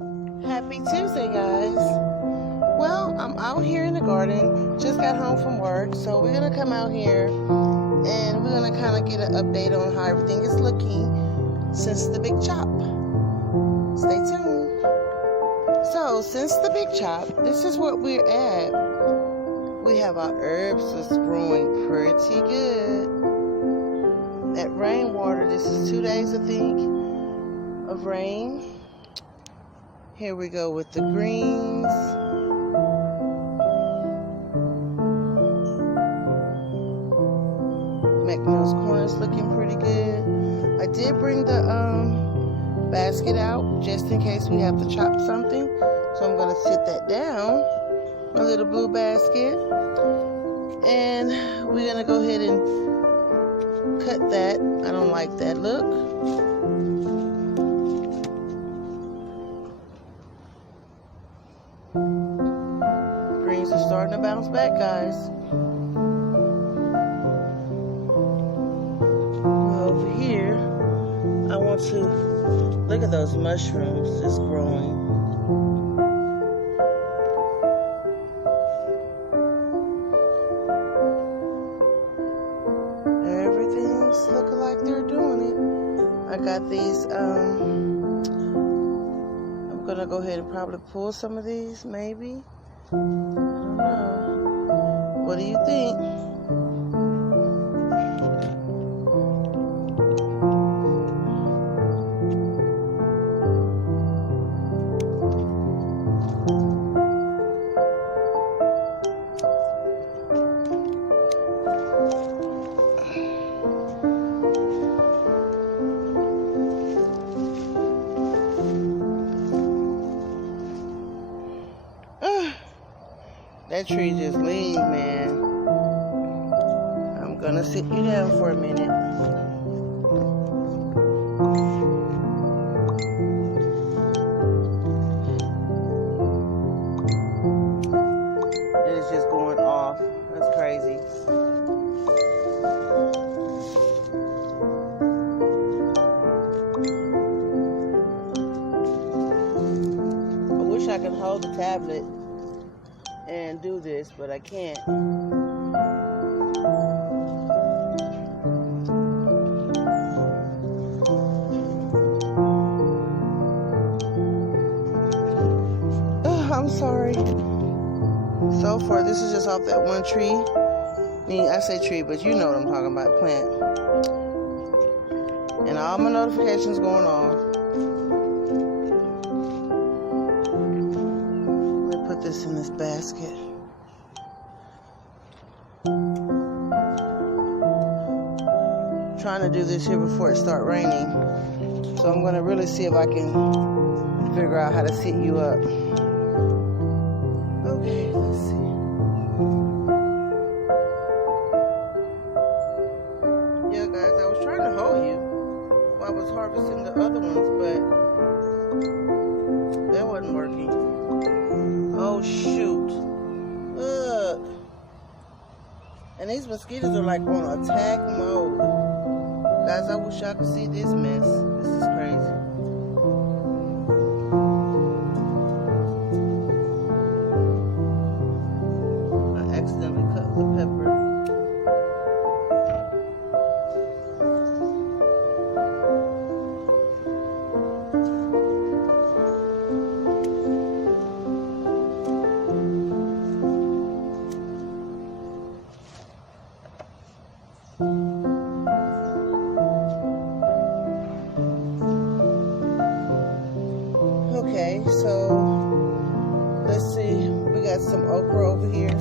Happy Tuesday, guys. Well, I'm out here in the garden. Just got home from work, so we're going to come out here and we're going to kind of get an update on how everything is looking since the big chop. Stay tuned. So, since the big chop, this is what we're at. We have our herbs that's growing pretty good. That rainwater, this is 2 days, I think, of rain. Here we go with the greens. McMill's corner is looking pretty good. I did bring the basket out just in case we have to chop something. So I'm going to sit that down, my little blue basket. And we're going to go ahead and cut that. I don't like that look. Greens are starting to bounce back, guys. Over here, I want to look at those mushrooms that's growing. Everything's looking like they're doing it. I got these, I'm gonna go ahead and probably pull some of these, maybe. I don't know. What do you think? That tree just leaned, man. I'm gonna sit you down for a minute. It is just going off. That's crazy. I wish I could hold the tablet and do this, but I can't. I'm sorry. So far, this is just off that one tree. I mean, I say tree, but you know what I'm talking about, plant. And all my notifications going off. This in this basket. Trying to do this here before it starts raining. So I'm going to really see if I can figure out how to sit you up. Okay, let's see. Yeah, guys, I was trying to hold you while I was harvesting the other ones, but that wasn't working. Oh, shoot. Look. And these mosquitoes are like on attack mode. Guys, I wish y'all could see this mess. This is crazy. I accidentally cut the pepper. Okay, so let's see. We got some okra over here.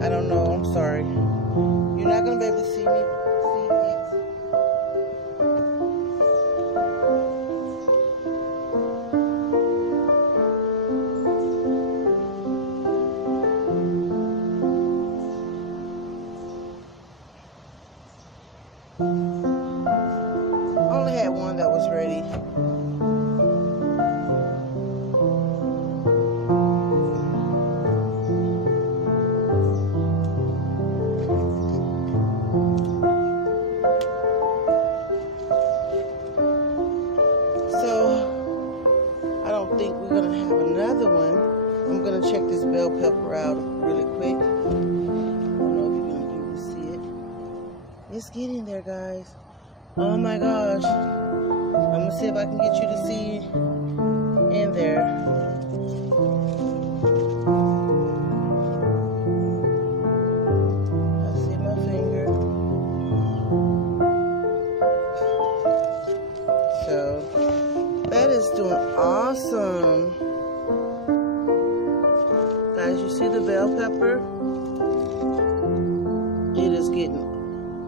I don't know. I'm sorry. You're not going to be able to see me. Only had one that was ready. don't think we're gonna have another one. I'm gonna check this bell pepper out really quick. I don't know if you're gonna be able to see it. It's getting there, guys. Oh my gosh. I'm gonna see if I can get you to see in there. I see my finger. So that is doing awesome. Guys, you see the bell pepper? It is getting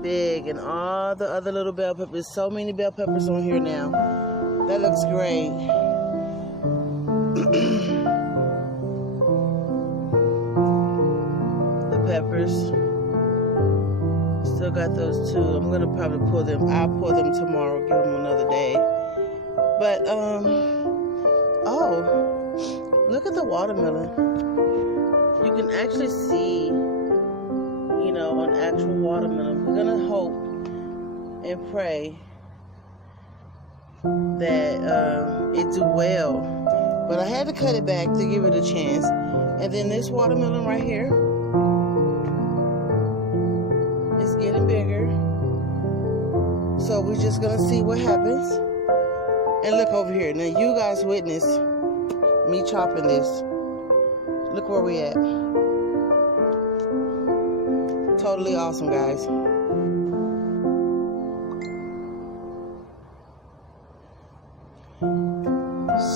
big, and all the other little bell peppers. So many bell peppers on here now. That looks great. The peppers. Still got those too. I'm gonna probably pull them. I'll pull them tomorrow, give them another day. But oh, look at the watermelon. You can actually see, you know, an actual watermelon. We're gonna hope and pray that it do well. But I had to cut it back to give it a chance. And then this watermelon right here is getting bigger. So we're just gonna see what happens. And look over here. Now you guys witness me chopping this. Look where we at. Totally awesome, guys.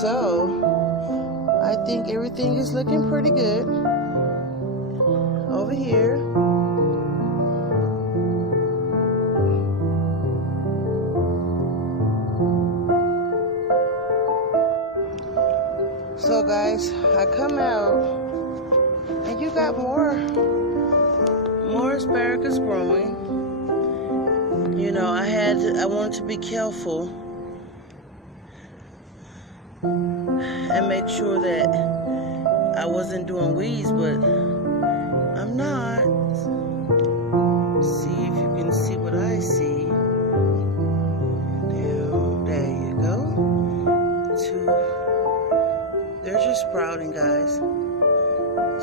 So, I think everything is looking pretty good over here. So guys, I come out and you got more asparagus growing. You know, I wanted to be careful and make sure that I wasn't doing weeds, but I'm not. See if you can see what I see. There you go. They're just sprouting, guys.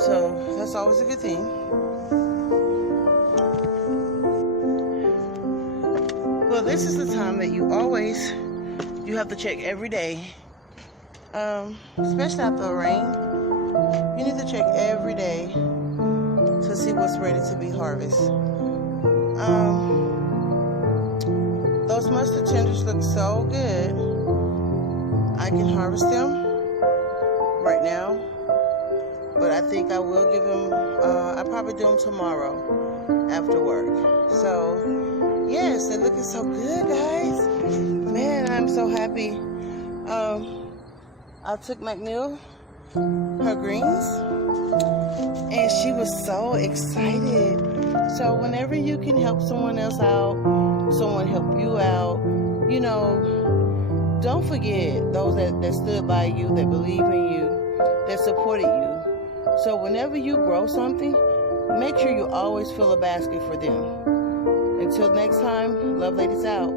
So that's always a good thing. Well, this is the time that you have to check every day. Especially after a rain, you need to check every day to see what's ready to be harvested. Those mustard tenders look so good. I can harvest them right now, but I think I will give them, I'll probably do them tomorrow after work. So, yes, they're looking so good, guys. Man, I'm so happy. I took McNeil her greens, and she was so excited. So whenever you can help someone else out, someone help you out, you know, don't forget those that stood by you, that believe in you, that supported you. So whenever you grow something, make sure you always fill a basket for them. Until next time, Love Ladies out.